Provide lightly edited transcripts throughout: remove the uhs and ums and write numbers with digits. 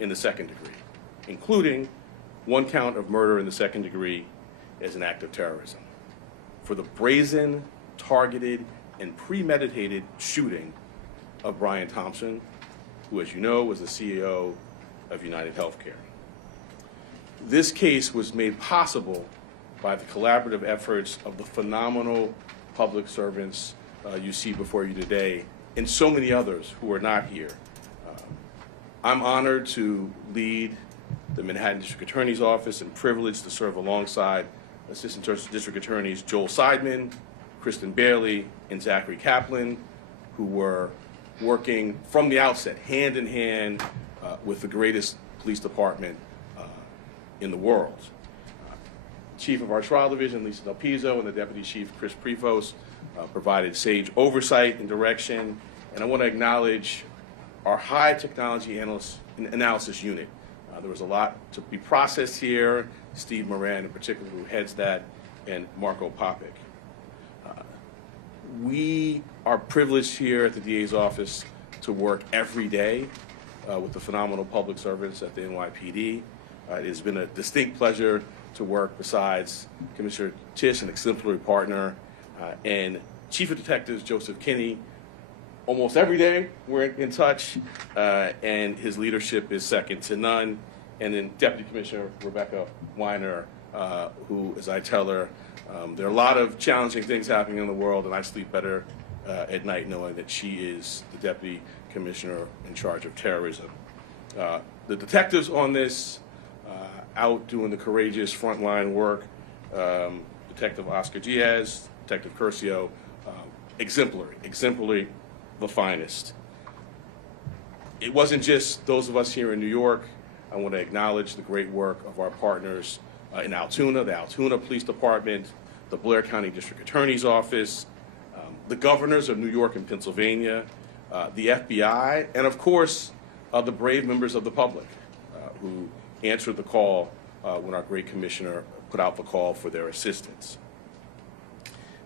in the second degree, including 1 count of murder in the second degree as an act of terrorism for the brazen, targeted, and premeditated shooting of Brian Thompson, who, as you know, was the CEO of UnitedHealthcare. This case was made possible by the collaborative efforts of the phenomenal public servants you see before you today, and so many others who are not here. I'm honored to lead the Manhattan District Attorney's Office and privileged to serve alongside Assistant District Attorneys Joel Seidman, Kristen Bailey, and Zachary Kaplan, who were working from the outset, hand in hand, with the greatest police department in the world. Chief of our trial division, Lisa Del Pizzo, and the Deputy Chief, Chris Prevost, provided sage oversight and direction. And I want to acknowledge our high technology analysis unit. There was a lot to be processed here. Steve Moran, in particular, who heads that, and Marco Popic. We are privileged here at the DA's office to work every day with the phenomenal public servants at the NYPD. It has been a distinct pleasure to work besides Commissioner Tisch, an exemplary partner, and Chief of Detectives Joseph Kinney. Almost every day we're in touch, and his leadership is second to none. And then Deputy Commissioner Rebecca Weiner, who, as I tell her, there are a lot of challenging things happening in the world, and I sleep better at night knowing that she is the Deputy Commissioner in charge of terrorism. The detectives on this, out doing the courageous frontline work, Detective Oscar Diaz, Detective Curcio, exemplary, the finest. It wasn't just those of us here in New York. I want to acknowledge the great work of our partners in Altoona, the Altoona Police Department, the Blair County District Attorney's Office, the governors of New York and Pennsylvania, the FBI, and of course, the brave members of the public who answered the call when our great commissioner put out the call for their assistance.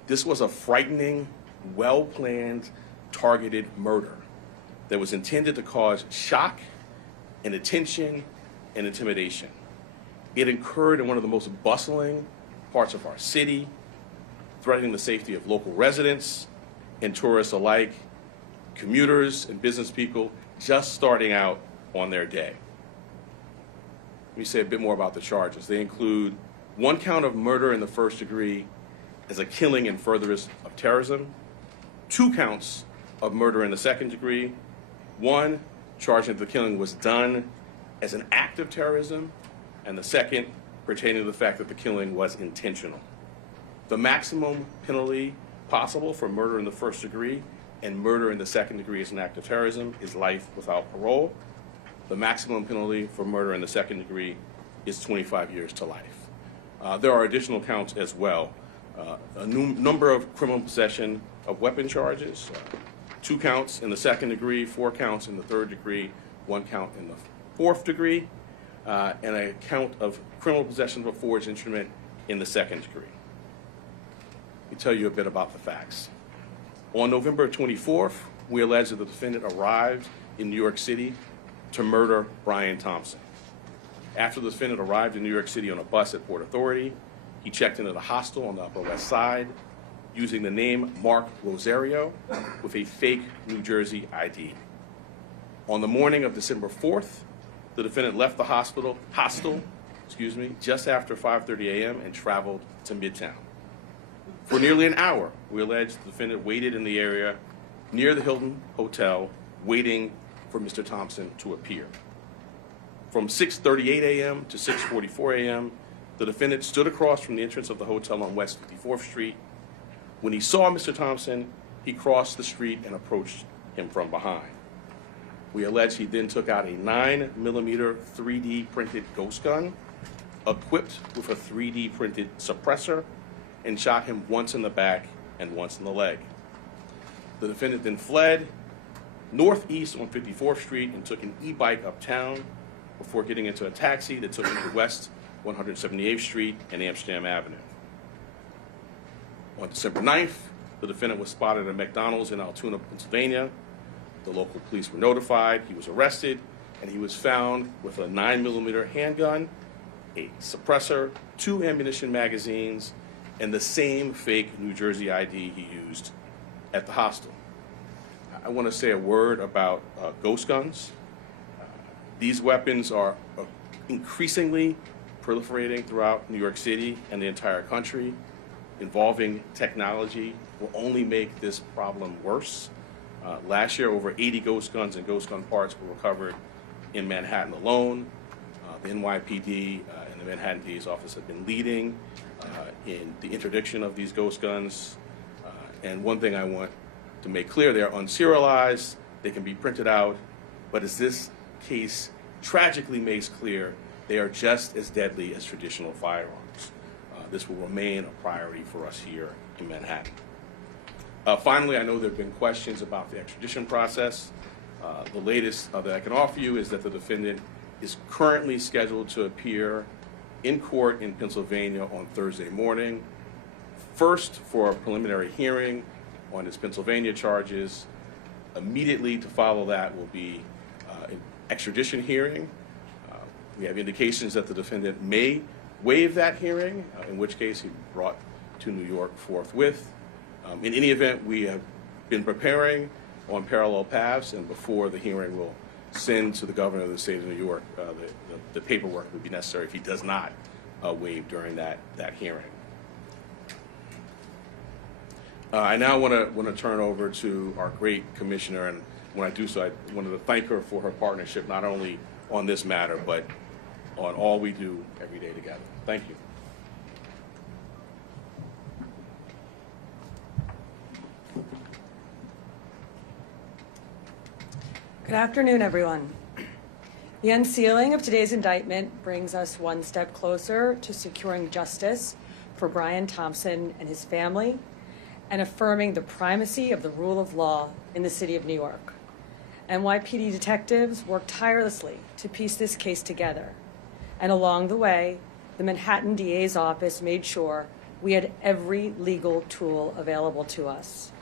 This was a frightening, well-planned, targeted murder that was intended to cause shock and attention and intimidation. It occurred in one of the most bustling parts of our city, threatening the safety of local residents and tourists alike, commuters and business people just starting out on their day. Let me say a bit more about the charges. They include 1 count of murder in the first degree as a killing in furtherance of terrorism, 2 counts of murder in the second degree, 1 charging that the killing was done as an act of terrorism, and the second pertaining to the fact that the killing was intentional. The maximum penalty possible for murder in the first degree and murder in the second degree as an act of terrorism is life without parole. The maximum penalty for murder in the second degree is 25 years to life. There are additional counts as well. A number of criminal possession of weapon charges, 2 counts in the second degree, 4 counts in the third degree, 1 count in the fourth degree, and a count of criminal possession of a forged instrument in the second degree. Let me tell you a bit about the facts. On November 24th, we allege that the defendant arrived in New York City to murder Brian Thompson. After the defendant arrived in New York City on a bus at Port Authority, he checked into the hostel on the Upper West Side using the name Mark Rosario with a fake New Jersey ID. On the morning of December 4th, the defendant left the hostel just after 5:30 a.m. and traveled to Midtown. For nearly an hour, we allege the defendant waited in the area near the Hilton Hotel, waiting for Mr. Thompson to appear. From 6:38 a.m. to 6:44 a.m., the defendant stood across from the entrance of the hotel on West 54th Street. When he saw Mr. Thompson, he crossed the street and approached him from behind. We allege he then took out a 9mm 3D printed ghost gun, equipped with a 3D printed suppressor, and shot him once in the back and once in the leg. The defendant then fled northeast on 54th Street and took an e-bike uptown before getting into a taxi that took him to West 178th Street and Amsterdam Avenue. On December 9th, the defendant was spotted at McDonald's in Altoona, Pennsylvania. The local police were notified. He was arrested and he was found with a 9mm handgun, a suppressor, 2 ammunition magazines, and the same fake New Jersey ID he used at the hostel. I want to say a word about ghost guns. These weapons are increasingly proliferating throughout New York City and the entire country. Involving technology will only make this problem worse. Last year, over 80 ghost guns and ghost gun parts were recovered in Manhattan alone. The NYPD and the Manhattan DA's office have been leading in the interdiction of these ghost guns. And one thing I want to make clear, they're unserialized, they can be printed out, but as this case tragically makes clear, they are just as deadly as traditional firearms. This will remain a priority for us here in Manhattan. Finally, I know there have been questions about the extradition process. The latest that I can offer you is that the defendant is currently scheduled to appear in court in Pennsylvania on Thursday morning, first for a preliminary hearing on his Pennsylvania charges. Immediately to follow that will be an extradition hearing. We have indications that the defendant may waive that hearing, in which case he'll be brought to New York forthwith. In any event, we have been preparing on parallel paths, and before the hearing, we'll send to the governor of the state of New York the paperwork that would be necessary if he does not waive during that hearing. I now want to turn over to our great commissioner, and when I do so, I wanted to thank her for her partnership, not only on this matter, but on all we do every day together. Thank you. Good afternoon, everyone. The unsealing of today's indictment brings us one step closer to securing justice for Brian Thompson and his family and affirming the primacy of the rule of law in the city of New York. NYPD detectives worked tirelessly to piece this case together, and along the way, the Manhattan DA's office made sure we had every legal tool available to us.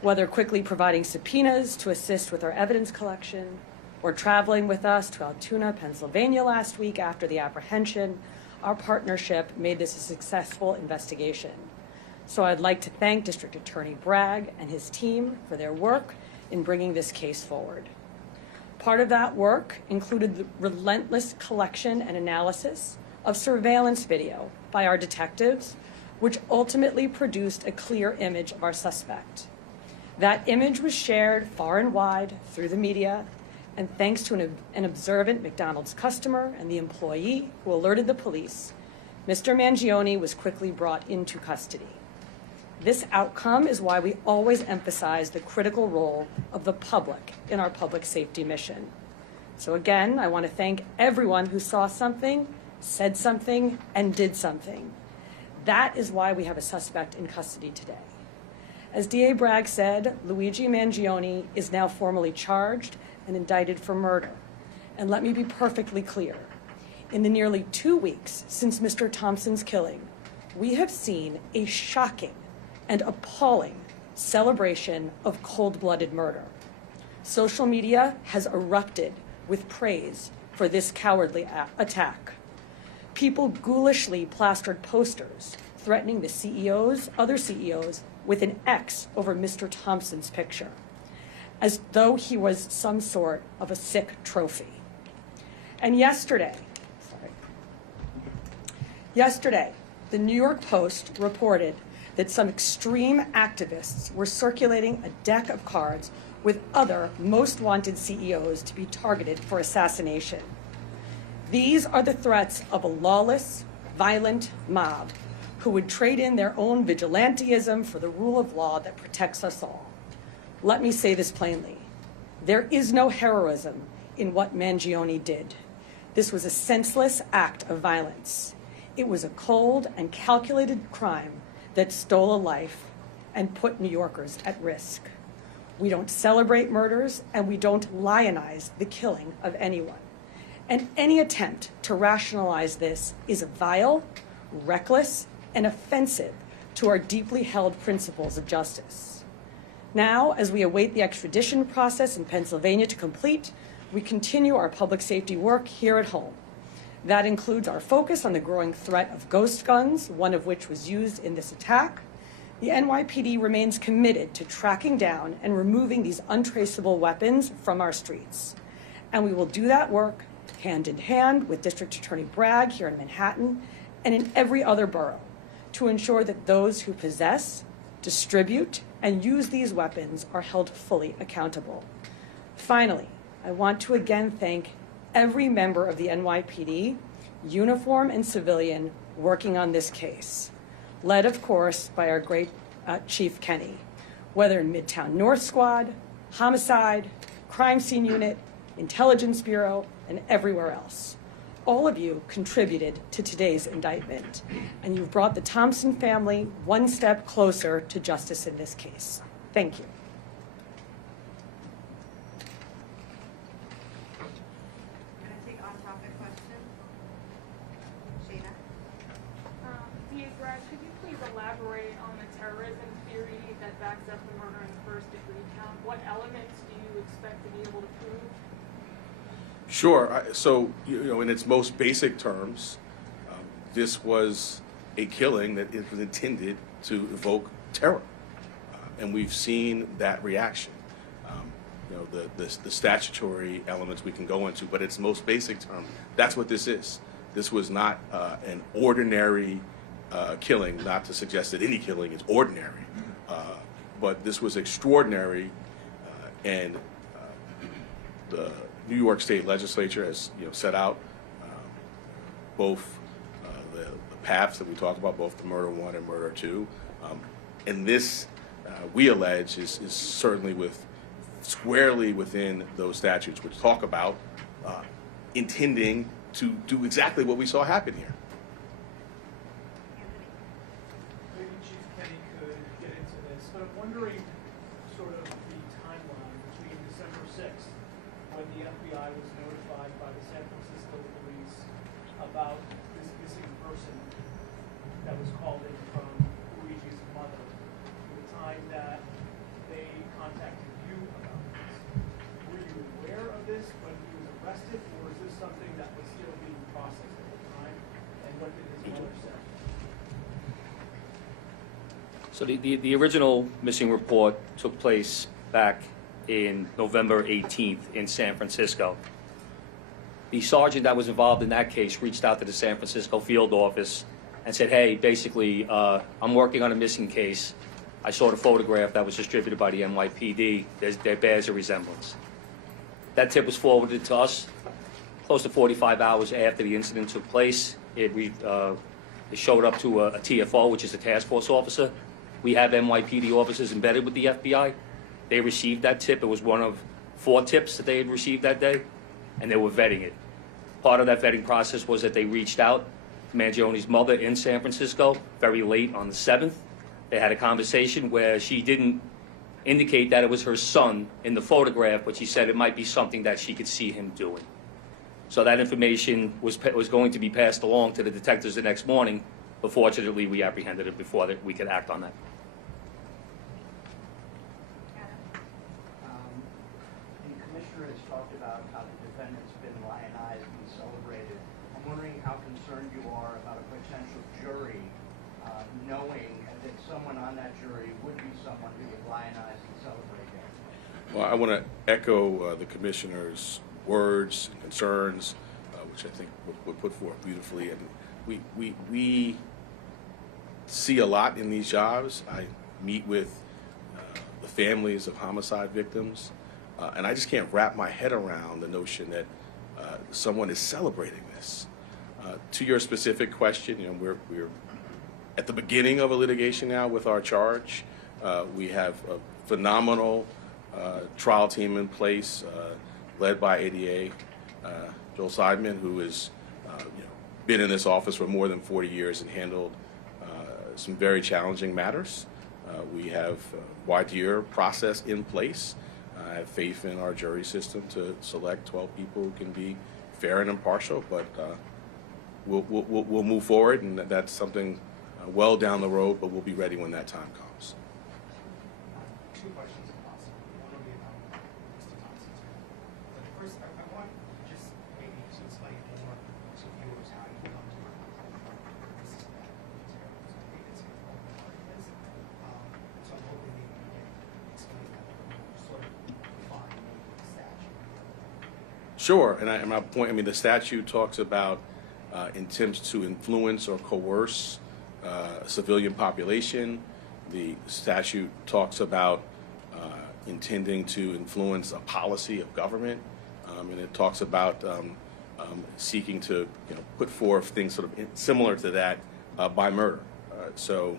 Whether quickly providing subpoenas to assist with our evidence collection, or traveling with us to Altoona, Pennsylvania last week after the apprehension, our partnership made this a successful investigation. So I'd like to thank District Attorney Bragg and his team for their work in bringing this case forward. Part of that work included the relentless collection and analysis of surveillance video by our detectives, which ultimately produced a clear image of our suspect. That image was shared far and wide through the media, and thanks to an observant McDonald's customer and the employee who alerted the police, Mr. Mangione was quickly brought into custody. This outcome is why we always emphasize the critical role of the public in our public safety mission. So again, I want to thank everyone who saw something, said something, and did something. That is why we have a suspect in custody today. As DA Bragg said, Luigi Mangione is now formally charged and indicted for murder. And let me be perfectly clear. In the nearly 2 weeks since Mr. Thompson's killing, we have seen a shocking and appalling celebration of cold-blooded murder. Social media has erupted with praise for this cowardly attack. People ghoulishly plastered posters threatening the other CEOs, with an X over Mr. Thompson's picture, as though he was some sort of a sick trophy. And yesterday, the New York Post reported that some extreme activists were circulating a deck of cards with other most wanted CEOs to be targeted for assassination. These are the threats of a lawless, violent mob who would trade in their own vigilantism for the rule of law that protects us all. Let me say this plainly. There is no heroism in what Mangione did. This was a senseless act of violence. It was a cold and calculated crime that stole a life and put New Yorkers at risk. We don't celebrate murders, and we don't lionize the killing of anyone. And any attempt to rationalize this is vile, reckless, and offensive to our deeply held principles of justice. Now, as we await the extradition process in Pennsylvania to complete, we continue our public safety work here at home. That includes our focus on the growing threat of ghost guns, one of which was used in this attack. The NYPD remains committed to tracking down and removing these untraceable weapons from our streets. And we will do that work hand in hand with District Attorney Bragg here in Manhattan and in every other borough to ensure that those who possess, distribute, and use these weapons are held fully accountable. Finally, I want to again thank every member of the NYPD, uniform and civilian, working on this case, led, of course, by our great Chief Kenny, whether in Midtown North Squad, Homicide, Crime Scene Unit, Intelligence Bureau, and everywhere else. All of you contributed to today's indictment, and you've brought the Thompson family one step closer to justice in this case. Thank you. I'm going to take on-topic questions. Shayna? Dear Brad, could you please elaborate on the terrorism theory that backs up the murder in the first-degree count? What elements do you expect to be able to prove? Sure. So, in its most basic terms, this was a killing that it was intended to evoke terror, and we've seen that reaction. The statutory elements we can go into, but its most basic term, that's what this is. This was not an ordinary killing, not to suggest that any killing is ordinary, but this was extraordinary, and the New York State Legislature has set out both the paths that we talked about, both the murder one and murder two, and this we allege is certainly squarely within those statutes which talk about intending to do exactly what we saw happen here. Anthony? Maybe Chief Kenny could get into this, but I'm wondering sort of the timeline between December 6th, when the FBI was notified by the San Francisco police about this missing person that was called in from Luigi's mother, to the time that they contacted you about this. Were you aware of this when he was arrested, or is this something that was still being processed at the time? And what did his mother say? So the original missing report took place back in November 18th in San Francisco. The sergeant that was involved in that case reached out to the San Francisco field office and said, hey, basically, I'm working on a missing case. I saw the photograph that was distributed by the NYPD. There bears a resemblance. That tip was forwarded to us close to 45 hours after the incident took place. It showed up to a TFO, which is a task force officer. We have NYPD officers embedded with the FBI. They received that tip. It was one of 4 tips that they had received that day, and they were vetting it. Part of that vetting process was that they reached out to Mangione's mother in San Francisco very late on the 7th. They had a conversation where she didn't indicate that it was her son in the photograph, but she said it might be something that she could see him doing. So that information was going to be passed along to the detectives the next morning, but fortunately we apprehended it before we could act on that. The commissioner has talked about how the defendant's been lionized and celebrated. I'm wondering how concerned you are about a potential jury knowing that someone on that jury would be someone who would lionize and celebrate him. Well, I want to echo the commissioner's words and concerns, which I think were put forth beautifully. And we see a lot in these jobs. I meet with the families of homicide victims, and I just can't wrap my head around the notion that someone is celebrating this. To your specific question, we're at the beginning of a litigation now with our charge. We have a phenomenal trial team in place, led by ADA Joel Seidman, who has been in this office for more than 40 years and handled some very challenging matters. We have a voir process in place. I have faith in our jury system to select 12 people who can be fair and impartial, but we'll move forward, and that's something well down the road, but we'll be ready when that time comes. 2 questions if possible. One will be about Mr. Thompson's. But first, I Sure, and my point, I mean, the statute talks about attempts to influence or coerce a civilian population. The statute talks about intending to influence a policy of government, and it talks about seeking to put forth things sort of similar to that by murder. So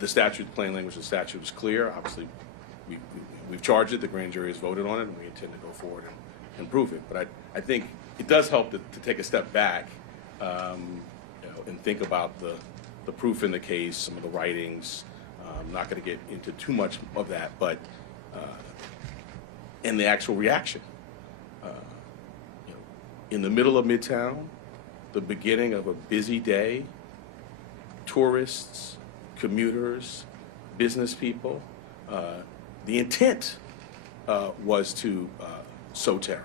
the statute, plain language of the statute is clear. Obviously, we've charged it, the grand jury has voted on it, and we intend to go forward and prove it. But I think it does help to take a step back and think about the proof in the case, some of the writings. I'm not going to get into too much of that, but and the actual reaction. In the middle of Midtown, the beginning of a busy day, tourists, commuters, business people, the intent was to sow terror.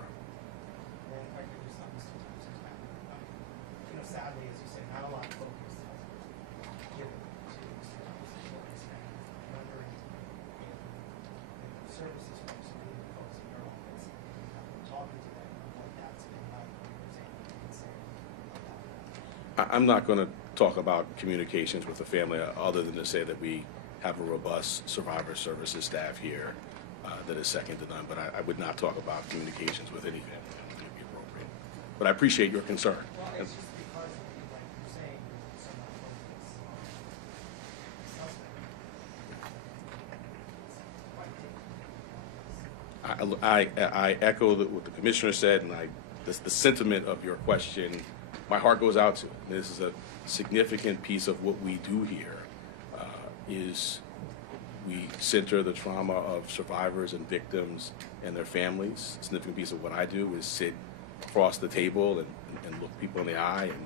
And if I could just on Mr. Thompson's matter, sadly, as you say, not a lot of focus has been given to Mr. Thompson's stories. I'm wondering if the services folks, including the folks in your office, have been talking to them about what that's been like, or if there's anything you can say about that. I'm not going to talk about communications with the family other than to say that we have a robust survivor services staff here that is second to none, but I would not talk about communications with any family. I don't think it'd be appropriate. But I appreciate your concern. Well, it's just because, like you're saying, there's so much focus on the suspect. It's quite different. I echo what the commissioner said, and the sentiment of your question, my heart goes out to it. This is a significant piece of what we do here, is we center the trauma of survivors and victims and their families. A significant piece of what I do is sit across the table and look people in the eye, and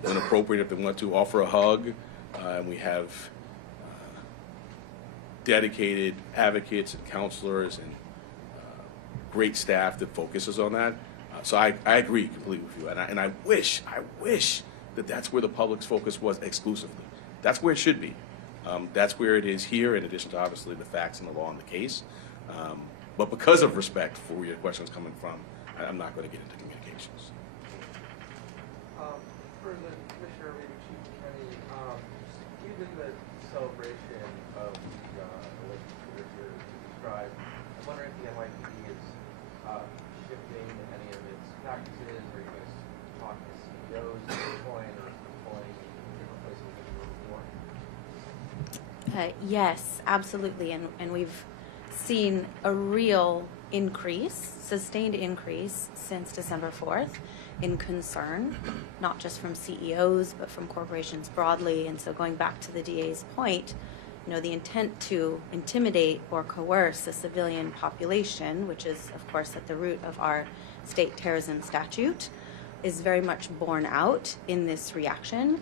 when appropriate, if they want to, offer a hug. And we have dedicated advocates and counselors and great staff that focuses on that. So I agree completely with you, and I wish that that's where the public's focus was exclusively. That's where it should be. That's where it is here, in addition to obviously the facts and the law and the case. But because of respect for where your question's coming from, I'm not going to get into communications. For the Commissioner, maybe Chief Kenny, given the celebration of the election that you described, I'm wondering if the NYPD is shifting any of its practices, or you guys talk to CEOs at this point, or employing in different places than you were before? Yes, absolutely, and we've seen a real increase, sustained increase since December 4th in concern, not just from CEOs, but from corporations broadly. And so going back to the DA's point, the intent to intimidate or coerce a civilian population, which is, of course, at the root of our state terrorism statute, is very much borne out in this reaction.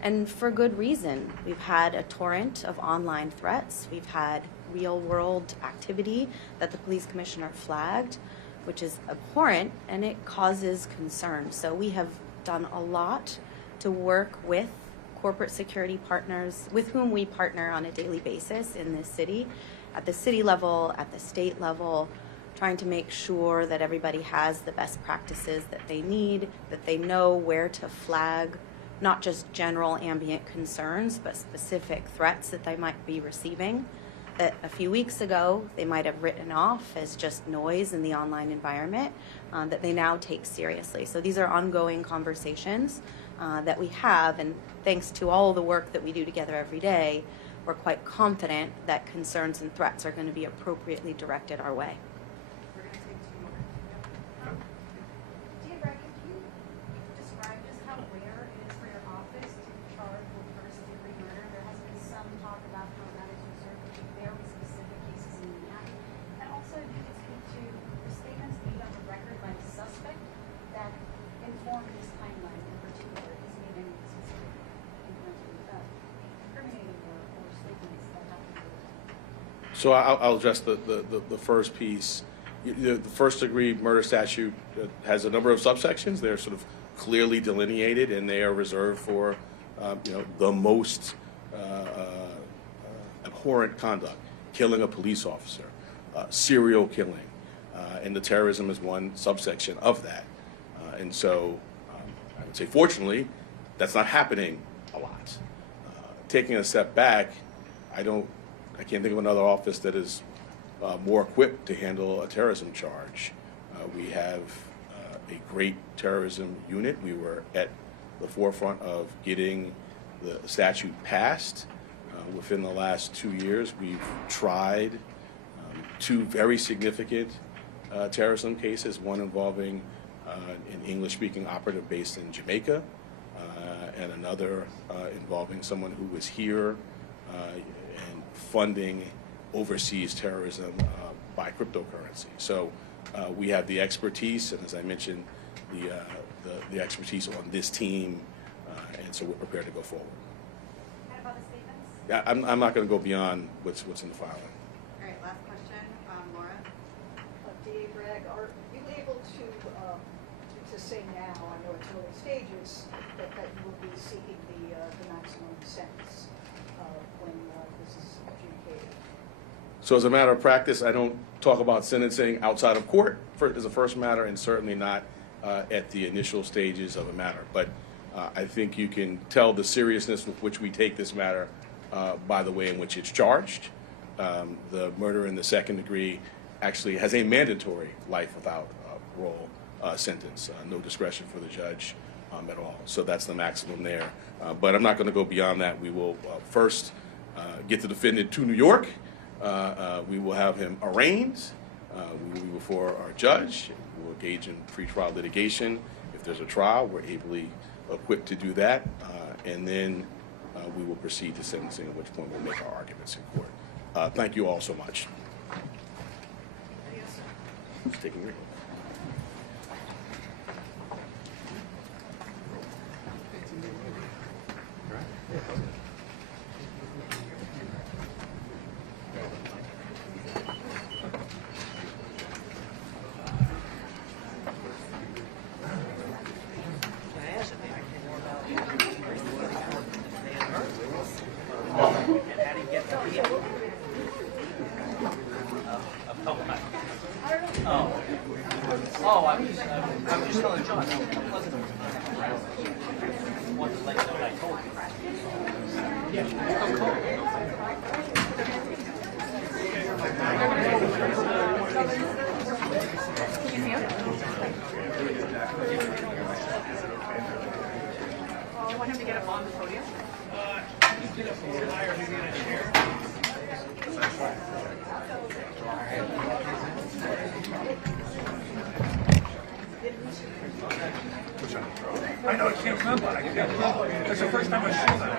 And for good reason. We've had a torrent of online threats. We've had real-world activity that the police commissioner flagged, which is abhorrent, and it causes concern. So we have done a lot to work with corporate security partners with whom we partner on a daily basis in this city, at the city level, at the state level, trying to make sure that everybody has the best practices that they need, that they know where to flag not just general ambient concerns, but specific threats that they might be receiving that a few weeks ago they might have written off as just noise in the online environment, that they now take seriously. So these are ongoing conversations that we have, and thanks to all the work that we do together every day, we're quite confident that concerns and threats are going to be appropriately directed our way. We're going to take two more. Dear Greg, can you describe just how rare it is for your office to charge with first-degree murder? There has been some talk about how that is reserved for very specific cases in Manhattan. And also, if you could speak to the statements made on the record by the suspect that inform this timeline in particular. Has he made any specific incriminating or statements that have to do with that? So I'll address the first piece. The first-degree murder statute has a number of subsections. They're sort of clearly delineated, and they are reserved for, the most abhorrent conduct: killing a police officer, serial killing, and the terrorism is one subsection of that. And so I would say, fortunately, that's not happening a lot. Taking a step back, I can't think of another office that is more equipped to handle a terrorism charge. We have a great terrorism unit. We were at the forefront of getting the statute passed. Within the last 2 years, we've tried 2 very significant terrorism cases, one involving an English-speaking operative based in Jamaica, and another involving someone who was here and funding overseas terrorism by cryptocurrency. So we have the expertise, and as I mentioned, the expertise on this team, and so we're prepared to go forward. And about the statements? Yeah, I'm not going to go beyond what's in the filing. All right, last question, Laura. DA Bragg, are you able to say now, I know it's early stages, that you will be seeking the maximum sentence when this is adjudicated? So as a matter of practice, I don't talk about sentencing outside of court as a first matter, and certainly not at the initial stages of a matter. But I think you can tell the seriousness with which we take this matter by the way in which it's charged. The murder in the second degree actually has a mandatory life without parole sentence, no discretion for the judge at all. So that's the maximum there. But I'm not going to go beyond that. We will first get the defendant to New York. We will have him arraigned. We will be before our judge. We will engage in pretrial litigation. If there's a trial, we're ably equipped to do that. And then we will proceed to sentencing, at which point we'll make our arguments in court. Thank you all so much. Just taking your I'm just telling John. Want to let you know what I told I want him to get up on the podium. I know, I can't remember. That's the first time I saw that.